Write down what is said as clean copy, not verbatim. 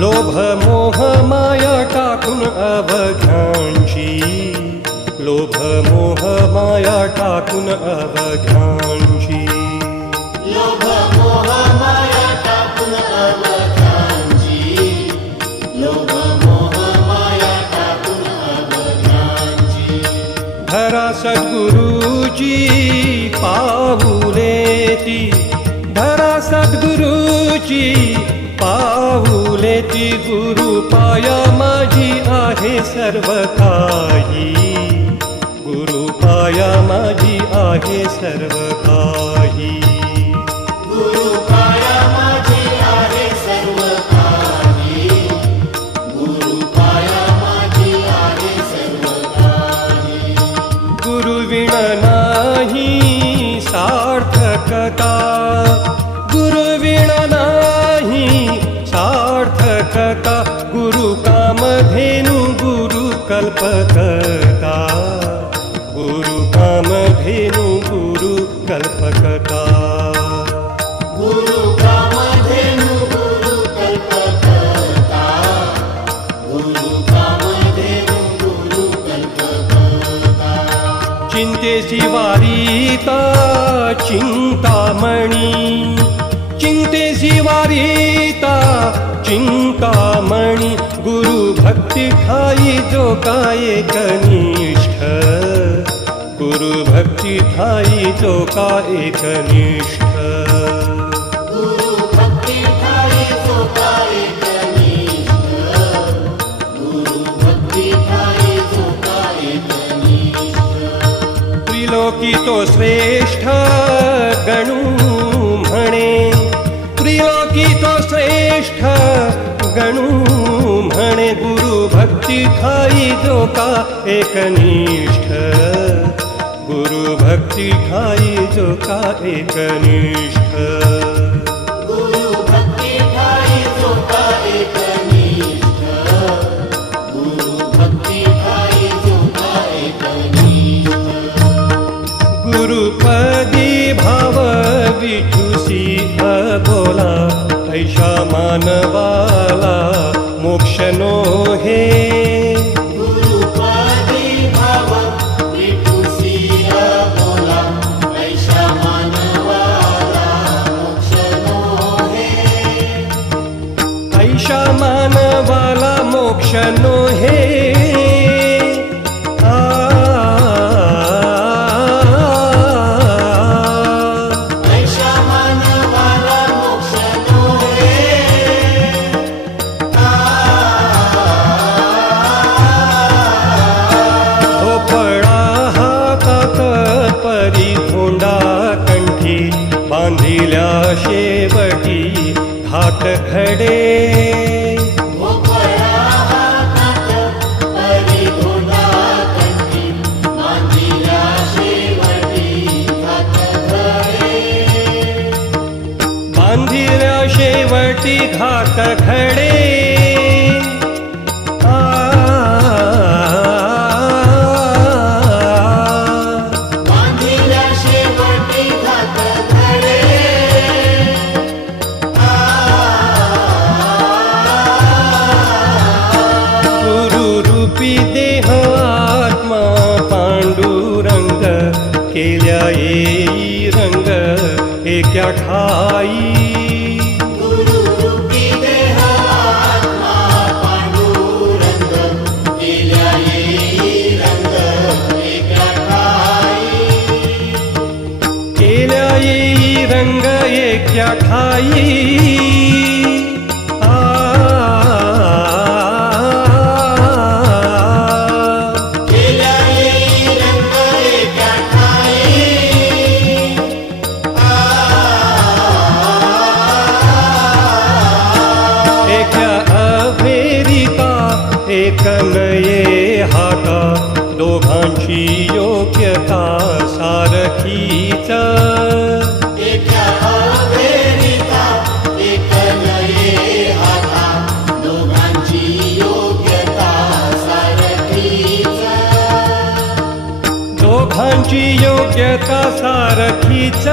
लोभ मोह माया टाकून अवघ्यांची, लोभ मोह माया टाकून अवघ्यांची, लोभ मोह माया टाकून अवघ्यांची, लोभ मोह माया टाकून अवघ्यांची. धरा सद्गुरुची पाऊले ती, धरा सद्गुरुची पाऊले ती. गुरु पाया माझी आहे सर्व काही, गुरु पाया माझी आहे सर्व काही, गुरु पाया माझी आहे सर्व काही, गुरु पाया माझी आहे सर्व काही. गुरु विण नाही सार्थकता, गुरु विण नाही सार्थकता. गुरु कामधेनु गुरु कल्पकता, गुरु कामधेनु गुरु कल्पकता, गुरु कामधेनु गुरु कल्पकता, गुरु कामधेनु गुरु कल्पकता. चिंतेची वारीता चिंतामणी, चिंतेची वारीता चिंतामणी. गुरु भक्ती ठाई जो का एकनिष्ठ, गुरु भक्ती ठाई जो का एकनिष्ठ, गुरु भक्ती ठाई जो का एकनिष्ठ, गुरु भक्ती ठाई जो का एकनिष्ठ. त्रिलोकी तो श्रेष्ठ गणू म्हणे, त्रिलोकी तो श्रेष्ठ गणू म्हणे. गुरु भक्ती ठाई जो का एकनिष्ठ, गुरु भक्ती ठाई जो का एकनिष्ठ, गुरु भक्ती ठाई जो का एकनिष्ठ, गुरु भक्ती ठाई जो का एकनिष्ठ. गुरुपदी भाव विठुसी बोला, ऐशा मानवाला मोक्ष नो हे. गुरुपदी भाव विठुसी बोला, ऐशा मानवाला मोक्ष नो हे. ऐशा मानवाला मोक्ष नो हे. बांधिल्या शेवटी घात खडे, बांधिल्या शेवटी घात खडे. देह आत्मा पांडुरंग केल्या येई रंग एका ठाई. गुरु रूपी देह आत्मा पांडुरंग केल्या येई रंग एका ठाई, केल्या येई रंग एका ठाई. एक नये हाता दोघांची योग्यता सारखीच. एका अभेरिता एक नये हाता दोघांची योग्यता सारखीच, दोघांची योग्यता सारखीच.